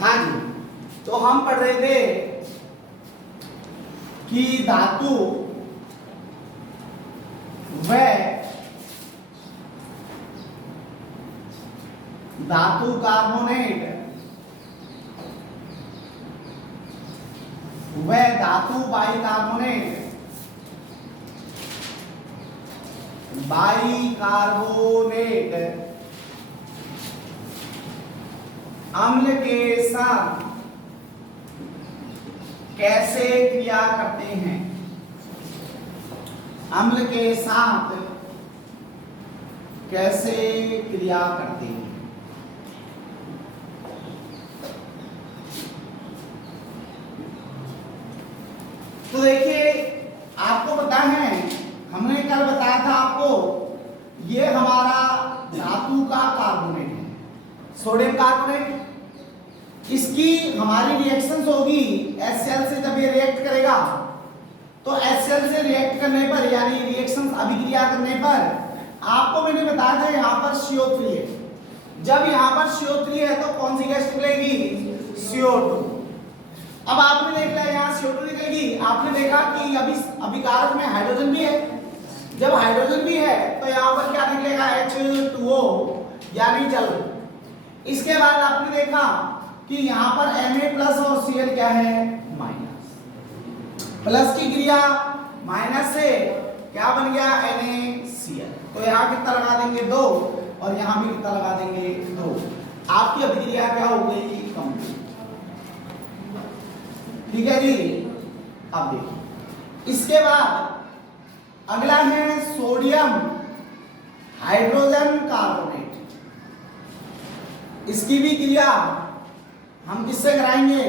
हाँ जी, तो हम पढ़ रहे थे कि धातु व धातु कार्बोनेट व धातु बाइकार्बोनेट अम्ल के साथ कैसे क्रिया करते हैं। अम्ल के साथ कैसे क्रिया करते हैं। तो देखिए, आपको पता है, हमने कल बताया था आपको, ये हमारा धातु का कार्बोनेट है, सोडियम कार्बोनेट। इसकी हमारी रिएक्शंस होगी HCl से। जब ये रिएक्ट करेगा तो HCl से रिएक्ट करने पर, यानी रिएक्शंस अभिक्रिया करने पर, आपको मैंने बताया था यहाँ पर CO3 है। जब यहाँ पर CO3 है तो कौन सी गैस निकलेगी? CO2। अब आपने देख लिया यहाँ CO2 निकलेगी। आपने देखा कि अभिकारक में हाइड्रोजन भी है। जब हाइड्रोजन भी है तो यहाँ पर क्या निकलेगा? H2O, यानी जल। इसके बाद आपने देखा कि यहाँ पर Na+ और Cl क्या है? माइनस। प्लस की क्रिया माइनस से क्या बन गया? NaCl। तो यहाँ कितना लगा देंगे? 2, और यहाँ भी कितना लगा देंगे? 2। आपकी अभिक्रिया क्या हो गई? कंप्लीट। ठीक है जी। अब देखिए, इसके बाद अगला है सोडियम हाइड्रोजन कार्बोनेट। इसकी भी क्रिया हम किससे कराएंगे?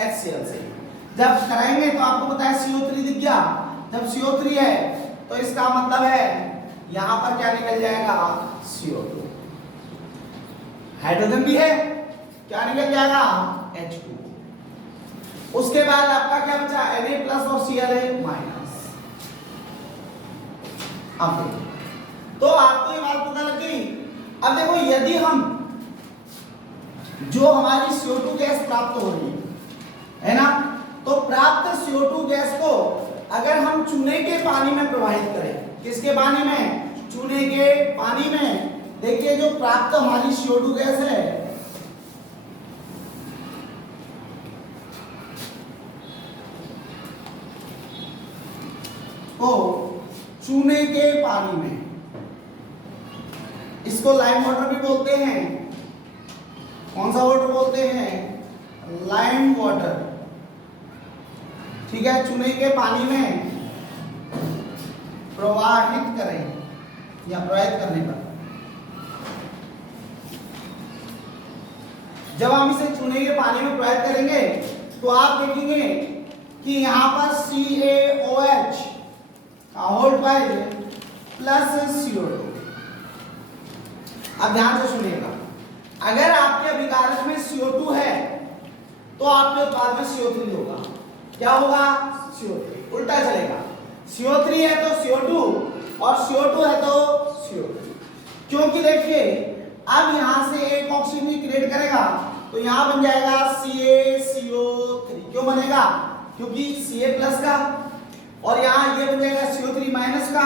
HCl से। जब कराएंगे तो आपको पता है CO3 दिख गया। जब CO3 है तो इसका मतलब है यहां पर क्या निकल जाएगा? CO2। हाइड्रोजन भी है, क्या निकल जाएगा? H2। उसके बाद आपका क्या बचा? Na+ और Cl है माइनस। अब देखिए, तो आपको ये बात पता लग गई। अब देखो, यदि हम जो हमारी CO2 गैस प्राप्त हो रही है ना, तो प्राप्त CO2 गैस को अगर हम चूने के पानी में प्रवाहित करें, किसके पानी में? चूने के पानी में। देखिए, जो प्राप्त हमारी CO2 गैस है, तो चूने के पानी में, इसको लाइम वाटर भी बोलते हैं। कौन सा वाटर बोलते हैं? Lime water. ठीक है, चूने के पानी में प्रवाहित करें या प्रवाहित करने पर, जब हम इसे चूने के पानी में प्रवाहित करेंगे तो आप देखेंगे कि यहां पर CaOH प्लस CO2। अब ध्यान से सुनिएगा, अगर आपके अभिकारक में CO2 है तो आपके उत्पाद में CO3 होगा। क्या होगा? CO3। उल्टा चलेगा, CO3 है तो CO2 और CO2 है तो CO3। क्योंकि देखिए, अब यहां से एक ऑक्सीजन क्रिएट करेगा तो यहां बन जाएगा CaCO3। क्यों बनेगा? क्योंकि Ca+ का, और यहाँ ये बन जाएगा CO3- का।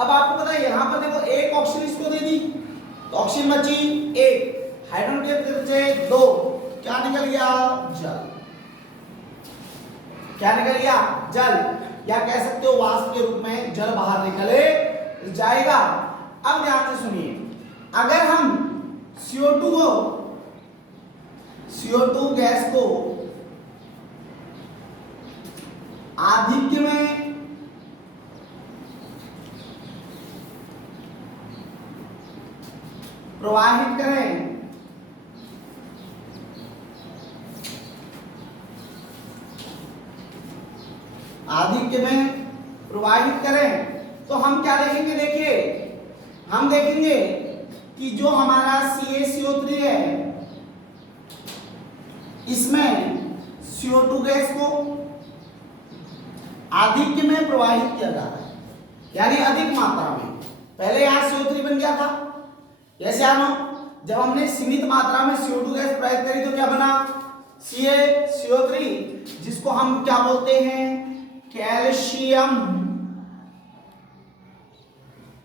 अब आपको पता है यहाँ पर देखो, एक ऑक्सीजन इसको दे दी तो ऑक्सीजन बची 1, हाइड्रोजन के बचे 2, क्या निकल गया? जल। क्या निकल गया? जल, या कह सकते हो वाष्प के रूप में जल बाहर निकले जाएगा। अब ध्यान से सुनिए, अगर हम CO2 गैस को आधिक्य में प्रवाहित करें, आधिक्य में प्रवाहित करें, तो हम क्या देखेंगे? देखिए, हम देखेंगे कि जो हमारा CaCO3 है, इसमें CO2 गैस को आधिक्य में प्रवाहित किया जा रहा है, यानी अधिक मात्रा में। पहले यहाँ CO3 बन गया था, जैसे आनो जब हमने सीमित मात्रा में CO2 गैस प्रवाहित करी तो क्या बना? CO3 जिसको हम क्या बोलते हैं, कैल्शियम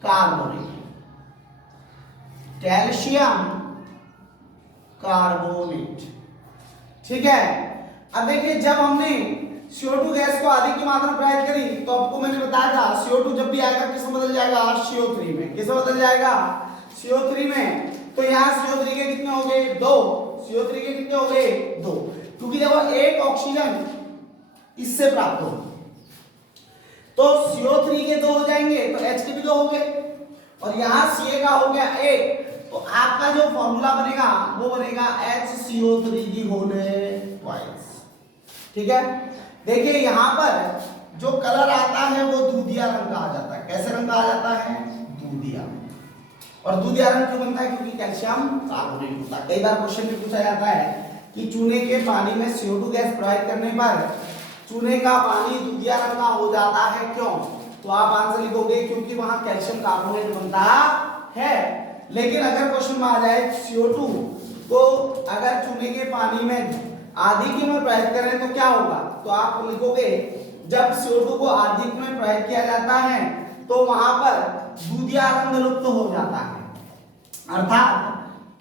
कार्बोनेट, कैल्शियम कार्बोनेट। ठीक है। अब देखिए जब हमने CO2 गैस को आधी की मात्रा में प्रवाहित करी तो आपको मैंने बताया था CO2 जब भी आएगा किस में बदल जाएगा, CO3 में। किस में बदल जाएगा, CO3 में। तो यहाँ CO3 के कितने हो गए, 2। CO3 के कितने हो गए, 2, क्योंकि देखो एक ऑक्सीजन इससे प्राप्त हो, तो CO3 के 2 हो जाएंगे तो H के भी 2 हो गए, और यहाँ Ca का हो गया 1, तो आपका जो फॉर्मूला बनेगा वो बनेगा HCO3 2। ठीक है। देखिए यहाँ पर जो कलर आता है वो दूधिया रंग का आ जाता है। कैसे रंग का आ जाता है, दूधिया। और दूधिया रंग क्यों बनता है, क्योंकि कैल्शियम कार्बोनेट होता है। कई बार क्वेश्चन में पूछा जाता है कि चूने के पानी में CO2 गैस प्रवाहित करने पर चूने का पानी दूधिया रंग का हो जाता है, क्यों? तो आप आंसर लिखोगे क्योंकि वहां कैल्शियम कार्बोनेट बनता है। लेकिन अगर क्वेश्चन में आ जाए CO2 को अगर चूने के पानी में आधी की में प्रवाहित करें तो क्या होगा, तो आप लिखोगे जब CO2 को आधी में प्रवाहित किया जाता है तो वहां पर दूधिया रंग लुप्त हो जाता है, अर्थात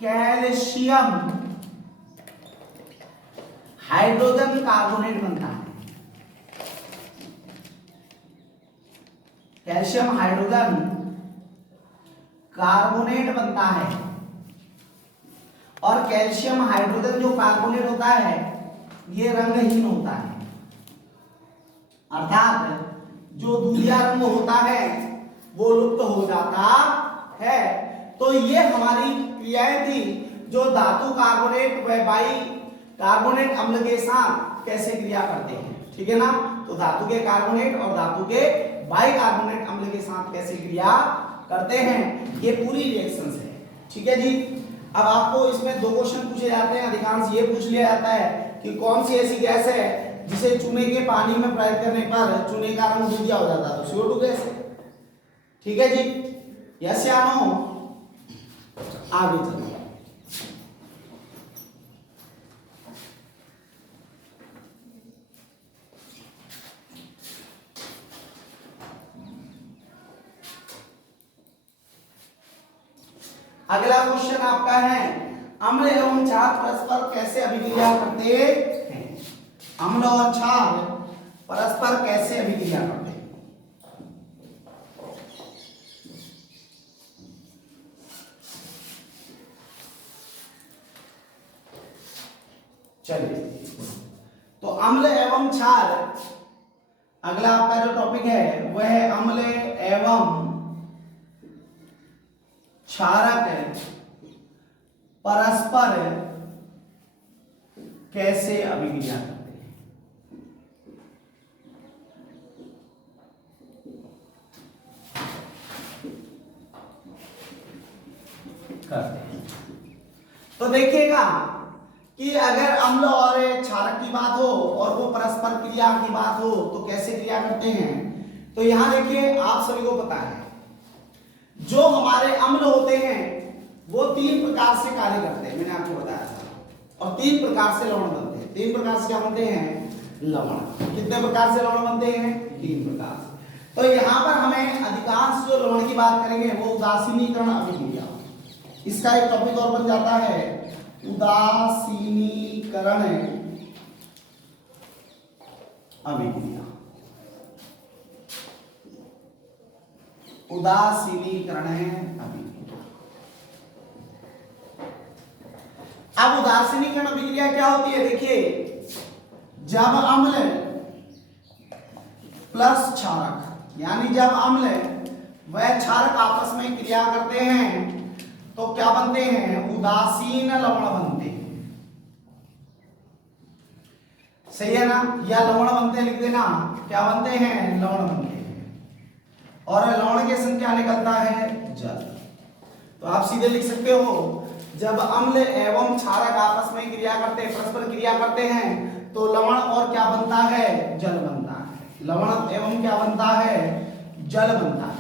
कैल्शियम हाइड्रोजन कार्बोनेट बनता है। कैल्शियम हाइड्रोजन कार्बोनेट बनता है, और कैल्शियम हाइड्रोजन जो कार्बोनेट होता है ये रंगहीन होता है, अर्थात जो दूधिया रंग होता है वो लुप्त हो जाता है। तो ये हमारी क्रियाएं थी जो धातु कार्बोनेट व बाई कार्बोनेट अम्ल के साथ कैसे क्रिया करते हैं। ठीक है ना। तो धातु के कार्बोनेट और धातु के बाई कार्बोनेट अम्ल के साथ कैसे क्रिया करते हैं, ये पूरी रिएक्शंस है। ठीक है जी। अब आपको इसमें 2 क्वेश्चन पूछे जाते हैं। अधिकांश ये पूछ लिया जाता है कि कौन सी ऐसी गैस है जिसे चूने के पानी में प्रवाहित करने पर चूने का रंग दूधिया हो जाता है, तो CO2 गैस है। ठीक है जी, यस या नो। आगे चलिए। अगला क्वेश्चन आपका है अम्ल एवं क्षार परस्पर कैसे अभिक्रिया करते हैं। अम्ल और क्षार परस्पर कैसे अभिक्रिया करते हैं। चलिए, तो अम्ल एवं क्षार, अगला आपका जो टॉपिक है वह है अम्ल एवं क्षारक परस्पर कैसे अभिक्रिया करते हैं। तो देखिएगा कि अगर अम्ल और क्षारक की बात हो और वो परस्पर क्रिया की बात हो तो कैसे क्रिया करते हैं। तो यहां देखिए आप सभी को पता है जो हमारे अम्ल होते हैं वो 3 प्रकार से कार्य करते हैं, मैंने आपको बताया था, और 3 प्रकार से लवण बनते हैं। 3 प्रकार से क्या बनते हैं, लवण। कितने प्रकार से लवण बनते हैं, 3 प्रकार से। तो यहाँ पर हमें अधिकांश जो लवण की बात करेंगे वो उदासीनीकरण अभिक्रिया, इसका एक टॉपिक और बन जाता है उदासीनीकरण अभिक्रिया। उदासीनीकरण अभिक्रिया। अब उदासीनीकरण अभिक्रिया क्या होती है, देखिए जब अम्ल प्लस क्षारक, यानी जब अम्ल व क्षारक आपस में क्रिया करते हैं तो क्या बनते हैं, उदासीन लवण बनते हैं। सही है ना, या लवण बनते लिख देना, क्या बनते हैं, लवण बनते हैं। और लवण के संग क्या निकलता है, जल। तो आप सीधे लिख सकते हो जब अम्ल एवं क्षारक आपस में क्रिया करते हैं, परस्पर क्रिया करते हैं तो लवण और क्या बनता है, जल बनता है। लवण एवं क्या बनता है, जल बनता है।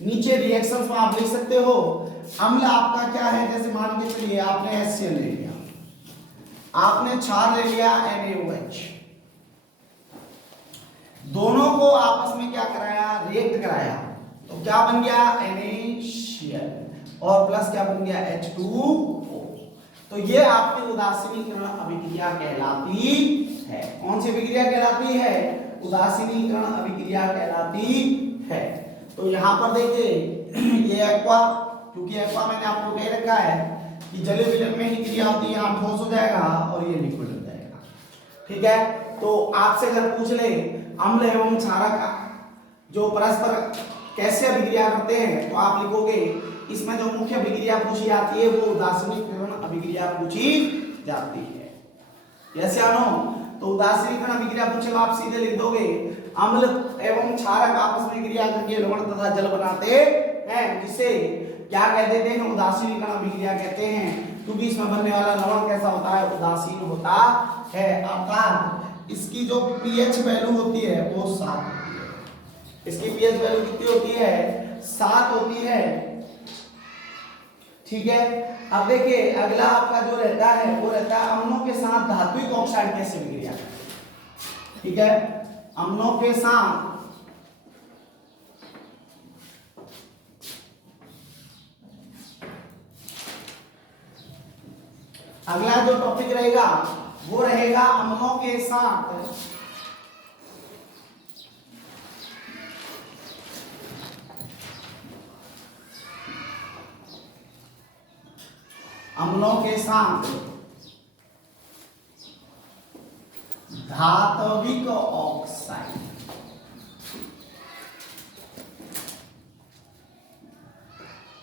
नीचे रिएक्शंस में आप लिख सकते हो अम्ल आपका क्या है, जैसे मान के चलिए आपने HCl ले लिया, आपने क्षार ले लिया NaOH, दोनों को आपस में क्या कराया, रिएक्ट कराया, तो क्या बन गया NaCl और प्लस क्या बन गया H2O। तो ये आपकी उदासीनीकरण अभिक्रिया कहलाती है। कौन सी अभिक्रिया कहलाती है, उदासीनीकरण अभिक्रिया कहलाती है। तो यहां पर देखिए ये एक्वा, क्योंकि एक्वा मैंने आपको कह रखा है कि जलीय विलयन में ही क्रिया होती है, यहाँ ठोस हो जाएगा और ये लिक्विड हो जाएगा। ठीक है, तो आपसे अगर पूछ ले अम्ल एवं क्षारक जो परस्पर कैसे अभिक्रिया करते हैं, तो आप लिखोगे इसमें जो मुख्य अभिक्रिया पूछी जाती है वो उदासीनीकरण अभिक्रिया पूछी जाती है। यस या नो? तो उदासीनीकरण अभिक्रिया पूछेगा आप सीधे लिख दोगे अम्ल एवं क्षारक आपस में क्रिया करके लवण तथा जल बनाते हैं, जिसे क्या कह देते हैं, उदासीनीकरण अभिक्रिया कहते हैं। क्योंकि इसमें बनने वाला लवण कैसा होता है, उदासीन होता है। अर्थात इसकी जो पीएच वैल्यू होती है वो 7 होती है। इसकी पीएच वैल्यू कितनी होती है, 7 होती है। ठीक है, अब देखिए अगला आपका जो रहता है वो रहता है अम्लों के साथ धात्विक ऑक्साइड कैसे विक्रिया करते हैं। ठीक है, अम्लों के साथ अगला जो टॉपिक रहेगा वो रहेगा अम्लों के साथ धात्विक ऑक्साइड।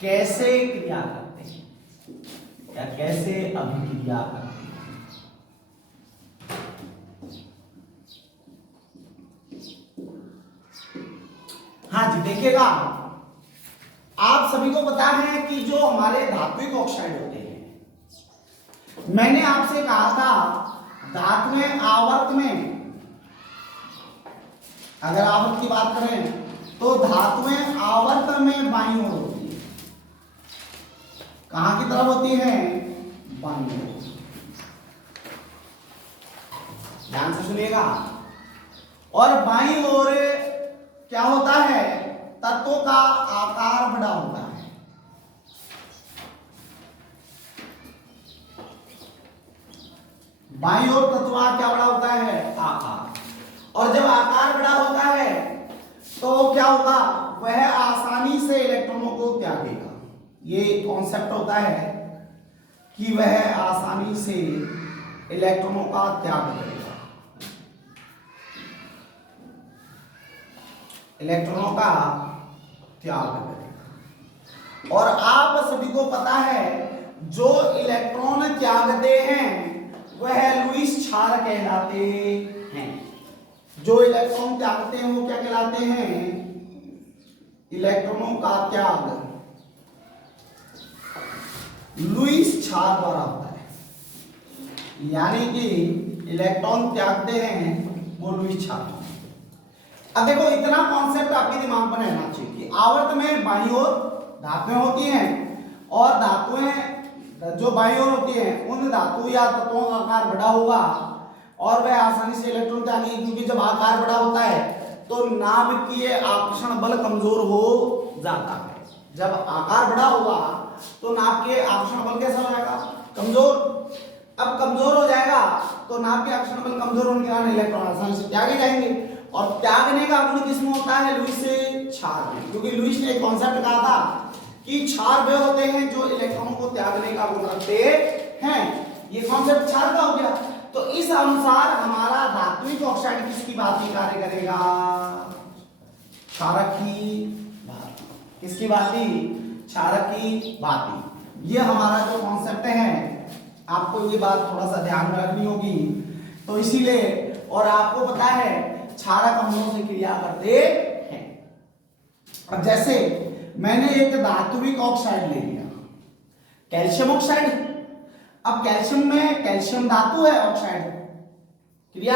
कैसे क्रिया करते हैं या कैसे अभिक्रिया करते हैं। हाँ जी, देखिएगा आप सभी को पता है कि जो हमारे धात्विक ऑक्साइड होते हैं, मैंने आपसे कहा था धातु में आवर्त में, अगर आवर्त की बात करें तो धातु में आवर्त में बाईं ओर होती है। कहां की तरफ होती है, बाईं ओर। ध्यान से सुनिएगा। और बाईं ओर क्या होता है, तत्वों का आकार बड़ा होता है। बाईं ओर तत्व क्या बड़ा होता है, आकार। और जब आकार बड़ा होता है तो क्या होगा, वह आसानी से इलेक्ट्रॉनों को त्यागेगा। ये कॉन्सेप्ट होता है कि वह आसानी से इलेक्ट्रॉनों का त्याग करेगा, इलेक्ट्रॉनों का त्याग करेगा। और आप सभी को पता है जो इलेक्ट्रॉन त्यागते हैं वह लुईस क्षार कहलाते हैं। जो इलेक्ट्रॉन त्यागते हैं वो क्या कहलाते हैं, इलेक्ट्रॉनों का त्याग लुईस क्षार द्वारा होता है। यानी कि इलेक्ट्रॉन त्यागते हैं वो लुईस क्षार। अब देखो इतना कॉन्सेप्ट आपके दिमाग में रहना चाहिए कि आवर्त में बाईं ओर धातुएं होती हैं और धातुएं जो बाईं ओर होती हैं उन धातु या तत्वों का आकार बड़ा होगा और वह आसानी से इलेक्ट्रॉन त्यागेंगे। क्योंकि जब आकार बड़ा होता है तो नाभिकीय आकर्षण बल कमजोर हो जाता है। जब आकार बड़ा होगा तो नाभिकीय आकर्षण बल कैसा हो जाएगा, कमजोर। अब कमजोर हो जाएगा तो नाभिकीय आकर्षण बल कमजोर होने के कारण इलेक्ट्रॉन आसानी से त्यागे जाएंगे। और त्यागने का गुण किसमें होता है, लुईस क्षार में। क्योंकि लुईस ने एक कॉन्सेप्ट कहा था कि क्षार वे होते हैं जो इलेक्ट्रॉनों को त्यागने का गुण रखते हैं। ये कॉन्सेप्ट क्षार का हो गया। तो इस अनुसार हमारा धात्विक ऑक्साइड किसकी भांति कार्य करेगा, क्षारक की भांति। किसकी भांति, क्षारक की भांति। ये हमारा जो कॉन्सेप्ट है आपको ये बात थोड़ा सा ध्यान में रखनी होगी। तो इसीलिए, और आपको पता है क्षारक अम्लों से क्रिया करते हैं। अब जैसे मैंने एक धात्विक ऑक्साइड ले लिया, कैल्शियम ऑक्साइड। अब कैल्शियम में, कैल्शियम धातु है, ऑक्साइड क्रिया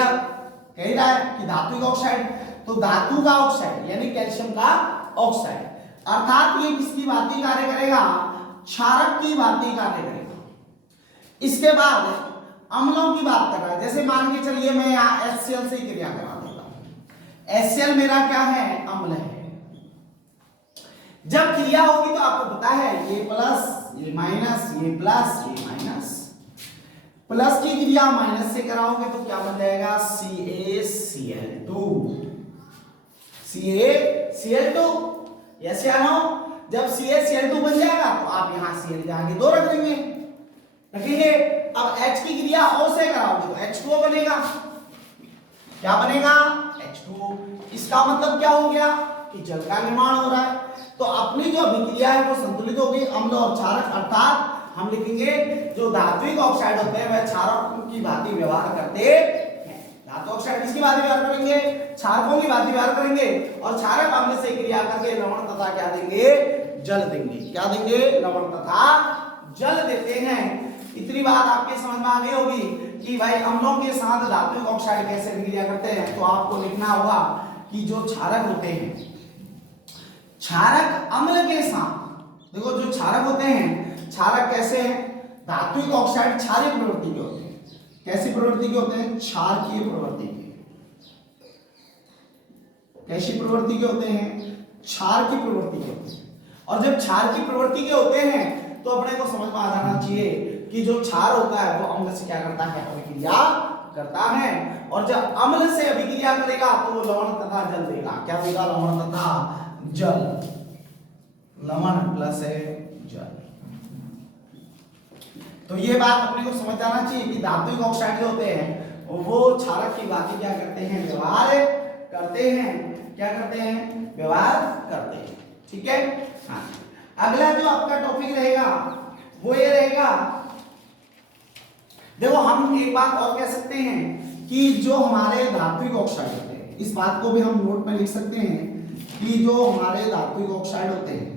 कह रहा है कि धात्विक ऑक्साइड, तो धातु का ऑक्साइड यानी कैल्शियम का ऑक्साइड। अर्थात ये किसकी भांति कार्य करेगा, क्षारक की भांति कार्य करेगा। इसके बाद अम्लों की बात कर रहा है। जैसे मान के चलिए मैं यहाँ HCl से क्रिया करा देता हूं। HCl मेरा क्या है? अम्ल है। जब क्रिया होगी तो आपको पता है ये प्लस ये माइनस, ये प्लस ये माइनस, प्लस की क्रिया माइनस से कराओगे तो क्या बन जाएगा? CaCl2, CaCl2। यस या नो? जब CaCl2 बन जाएगा तो आप यहां Cl के आगे 2 रख देंगे, रखेंगे। अब H की क्रिया O से कराओगे तो H2O बनेगा। क्या बनेगा? H2O। इसका मतलब क्या हो गया कि जल का निर्माण हो रहा है। तो अपनी जो अभिक्रिया है वो संतुलित होगी। अम्ल और क्षारक, अर्थात हम लिखेंगे जो धात्विक ऑक्साइड होते हैं वह क्षारकों की भांति व्यवहार करते हैं। धातु ऑक्साइड किसकी भांति व्यवहार करेंगे? क्षारकों की भांति व्यवहार करेंगे। और क्षारक अम्ल से क्रिया करके लवण तथा क्या देंगे? जल देंगे। क्या देंगे? लवण तथा जल देते हैं। इतनी बात आपके समझ में आ गई होगी कि भाई अम्लों के साथ धात्विक ऑक्साइड कैसे क्रिया करते हैं। तो आपको लिखना होगा कि जो क्षारक होते हैं, क्षारक अम्ल के साथ, देखो जो क्षारक होते हैं, क्षारक कैसे हैं? धात्विक ऑक्साइड क्षारीय प्रवृत्ति के होते हैं। कैसी प्रवृत्ति के होते हैं? क्षारकीय प्रवृत्ति के। कैसी प्रवृत्ति के होते हैं? क्षार की प्रवृत्ति के होते हैं। और जब क्षार की प्रवृत्ति के होते हैं तो अपने को समझ में आ जाना चाहिए कि जो क्षार होता है वो अम्ल से क्या करता है? अभिक्रिया करता है। और जब अम्ल से अभिक्रिया करेगा तो वो लवण तथा जल देगा। क्या देगा? लवण तथा जल। लवण प्लस है जल। तो ये बात अपने को समझ जाना चाहिए कि धात्विक ऑक्साइड जो होते हैं वो क्षारक की भांति क्या करते हैं? व्यवहार करते हैं। क्या करते हैं? व्यवहार करते हैं। ठीक है। हाँ, अगला जो आपका टॉपिक रहेगा वो ये रहेगा, देखो हम एक बात और कह सकते हैं कि जो हमारे धात्विक ऑक्साइड होते हैं, इस बात को भी हम नोट में लिख सकते हैं कि जो हमारे धात्विक ऑक्साइड होते हैं,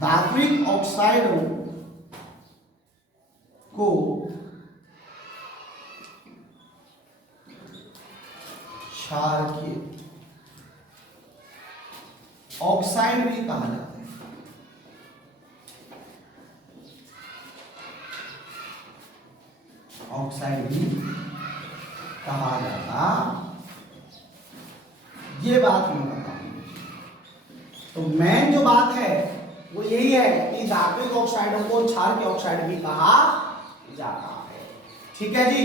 धात्विक ऑक्साइड को क्षारकीय ऑक्साइड भी कहा जाता है। ऑक्साइड भी कहा जाता, ये बात मैं बताऊंगा। तो मेन जो बात है वो यही है कि धात्विक ऑक्साइडों को क्षार के ऑक्साइड भी कहा जाता है। ठीक है जी।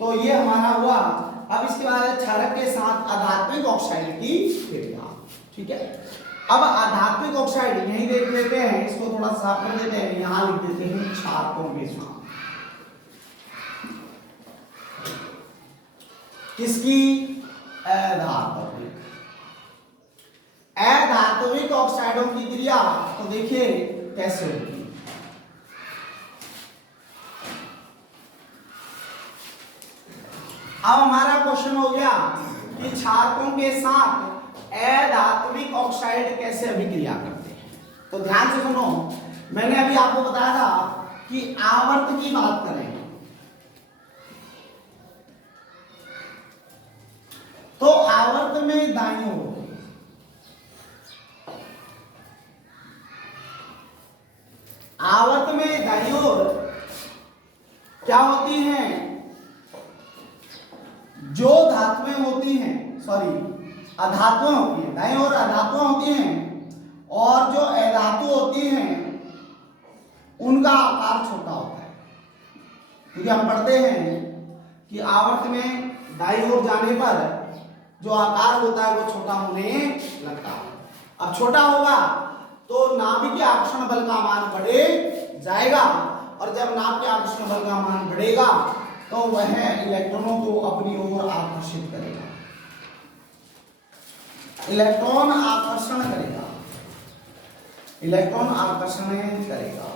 तो ये हमारा हुआ। अब इसके बाद क्षारक के साथ अधात्विक ऑक्साइड की क्रिया। ठीक है। अब अधात्विक ऑक्साइड यहीं देख लेते हैं, इसको थोड़ा साफ कर देते हैं। यहां लिख देते हैं क्षारकों के साथ। किसकी? अधात्विक ऑक्साइडों की क्रिया तो देखिए कैसे होती है। अब हमारा क्वेश्चन हो गया कि क्षारकों के साथ अधात्विक ऑक्साइड कैसे अभिक्रिया करते हैं। तो ध्यान से सुनो, मैंने अभी आपको बताया था कि आवर्त की बात करें तो आवर्त में दाईं ओर, आवर्त में दाईं ओर क्या होती हैं? जो धातुएं होती हैं, सॉरी अधातुएं होती हैं, दाईं ओर अधातुएं होती हैं और जो अधातु होती हैं उनका आकार छोटा होता है। क्योंकि हम पढ़ते हैं कि आवर्त में दाईं ओर जाने पर जो आकार होता है वो छोटा होने लगता है। अब छोटा होगा तो नाभिकीय आकर्षण बल का मान बढ़े जाएगा, और जब नाभिकीय आकर्षण बल का मान बढ़ेगा तो वह इलेक्ट्रॉनों को अपनी ओर आकर्षित करेगा। इलेक्ट्रॉन आकर्षण करेगा, इलेक्ट्रॉन आकर्षण करेगा।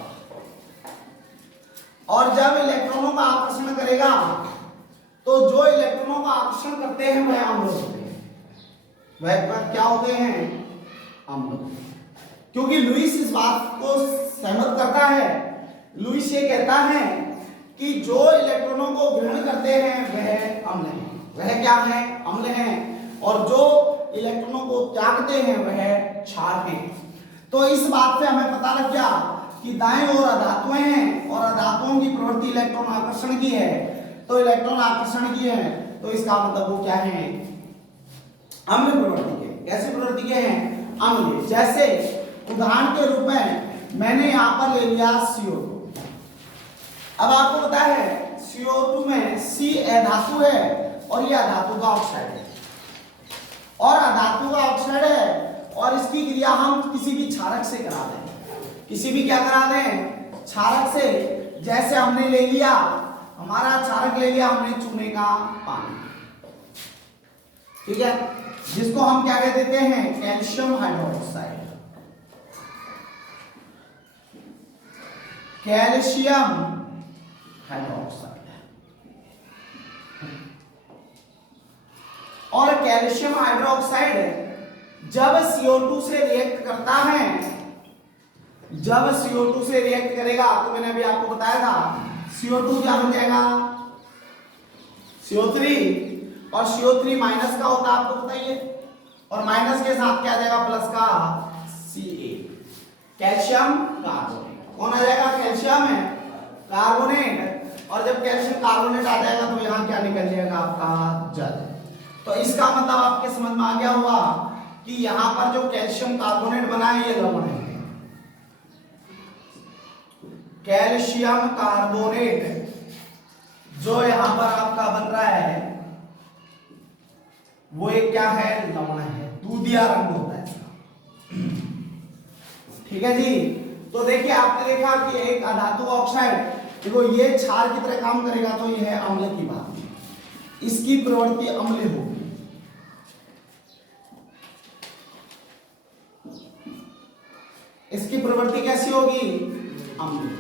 और जब इलेक्ट्रॉनों का आकर्षण करेगा तो जो इलेक्ट्रॉनों का आकर्षण करते हैं वह अम्ल होते हैं। वह क्या होते हैं? अम्ल। क्योंकि लुईस इस बात को सहमत करता है। लुईस ये कहता है कि जो इलेक्ट्रॉनों को ग्रहण करते हैं वह अम्ल हैं। वह क्या है? अम्ल हैं। और जो इलेक्ट्रॉनों को त्यागते हैं वह क्षार हैं। तो इस बात से हमें पता लग गया कि दाएं ओर अधातुएं हैं और अधातुओं की प्रवृत्ति इलेक्ट्रॉन आकर्षण की है, तो इलेक्ट्रॉन आकर्षण की है, तो इसका मतलब वो क्या है, अम्ल प्रवृत्ति के। कैसे प्रवृत्ति के हैं, अम्ल। जैसे उदाहरण के रूप में मैंने यहां पर ले लिया CO2। अब आपको पता है CO2 में C अधातु है और ये अधातु का ऑक्साइड है, और अधातु का ऑक्साइड है और इसकी क्रिया हम किसी भी क्षारक से करा दें, किसी भी क्या करा दें, क्षारक से। जैसे हमने ले लिया, हमारा क्षारक ले लिया हमने चूने का पानी, ठीक है, जिसको हम क्या कह देते हैं, कैल्शियम हाइड्रोक्साइड। Calcium hydroxide. और कैल्शियम हाइड्रोक्साइड जब CO2 से रिएक्ट करता है, जब CO2 से रिएक्ट करेगा, तो मैंने अभी आपको बताया था CO2 क्या बन जाएगा, CO3, और CO3 माइनस का होता है आपको पता ही है, और माइनस के साथ क्या आ जाएगा, प्लस का Ca, कैल्शियम कार्बोनेट। कौन आ जाएगा, कैल्शियम है कार्बोनेट, और जब कैल्शियम कार्बोनेट आ जाएगा तो यहाँ क्या निकल जाएगा आपका, जल। तो इसका मतलब आपके समझ में आ गया होगा कि यहां पर जो कैल्शियम कार्बोनेट बना है ये लवण है। कैल्शियम कार्बोनेट जो यहां पर आपका बन रहा है वो एक क्या है, लवण है, दूधिया रंग होता है इसका, ठीक है जी। तो देखिए आपने देखा कि एक अधातु ऑक्साइड, देखो ये क्षार की तरह काम करेगा, तो ये है अम्ल की बात, इसकी प्रवृत्ति अम्ल होगी। इसकी प्रवृत्ति कैसी होगी, अम्लीय,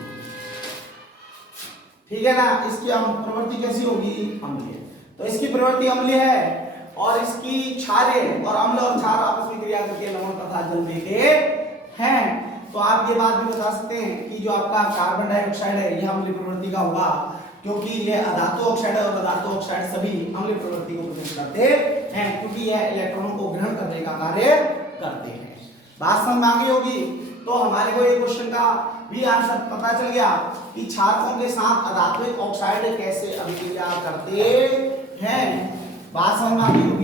ठीक है ना, इसकी प्रवृत्ति कैसी होगी, अम्लीय। तो इसकी प्रवृत्ति अम्लीय है और इसकी क्षारें और अम्ल और क्षार आपस में क्रिया करके लवण तथा जल देते हैं। तो आप ये बात भी बता सकते हैं कि जो आपका कार्बन डाइऑक्साइड है यह अम्लीय प्रवृत्ति का होगा, क्योंकि यह अधातु ऑक्साइड है और अधातु ऑक्साइड सभी अम्लीय प्रवृत्ति को प्रदर्शित करते हैं, क्योंकि यह इलेक्ट्रॉनों को ग्रहण करने का कार्य करते हैं। बात समझ में आ गई होगी। तो हमारे को ये क्वेश्चन का भी आंसर पता चल गया कि क्षारकों के साथ अधात्विक ऑक्साइड कैसे अभिक्रिया करते हैं। बात समझ में आ गई होगी।